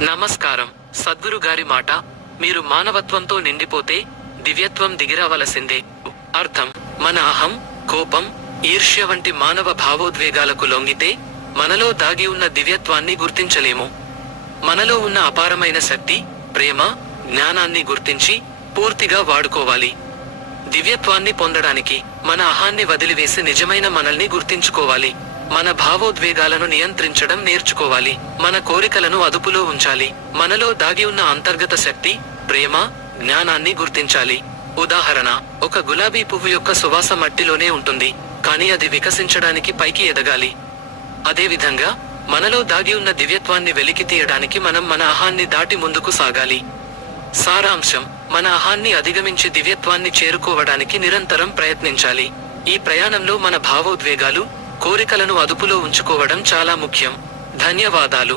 నమస్కారం. సద్గురు గారి మాట, మీరు మానవత్వంతో నిండిపోతే దివ్యత్వం దిగిరావలసిందే. అర్థం: మన అహం, కోపం, ఈర్ష్య వంటి మానవ భావోద్వేగాలకు లొంగితే మనలో దాగి ఉన్న దివ్యత్వాన్ని గుర్తించలేము. మనలో ఉన్న అపారమైన శక్తి, ప్రేమ, జ్ఞానాన్ని గుర్తించి పూర్తిగా వాడుకోవాలి. దివ్యత్వాన్ని పొందడానికి మన అహాన్ని వదిలివేసి నిజమైన మనల్ని గుర్తించుకోవాలి. మన భావోద్వేగాలను నియంత్రించడం నేర్చుకోవాలి. మన కోరికలను అదుపులో ఉంచాలి. మనలో దాగి ఉన్న అంతర్గత శక్తి, ప్రేమ, జ్ఞానాన్ని గుర్తించాలి. ఉదాహరణ: ఒక గులాబీ పువ్వు యొక్క సువాస మట్టిలోనే ఉంటుంది, కానీ అది వికసించడానికి పైకి ఎదగాలి. అదేవిధంగా మనలో దాగి ఉన్న దివ్యత్వాన్ని వెలికి తీయడానికి మనం మన అహాన్ని దాటి ముందుకు సాగాలి. సారాంశం: మన అహాన్ని అధిగమించి దివ్యత్వాన్ని చేరుకోవడానికి నిరంతరం ప్రయత్నించాలి. ఈ ప్రయాణంలో మన భావోద్వేగాలు, కోరికలను అదుపులో ఉంచుకోవడం చాలా ముఖ్యం. ధన్యవాదాలు.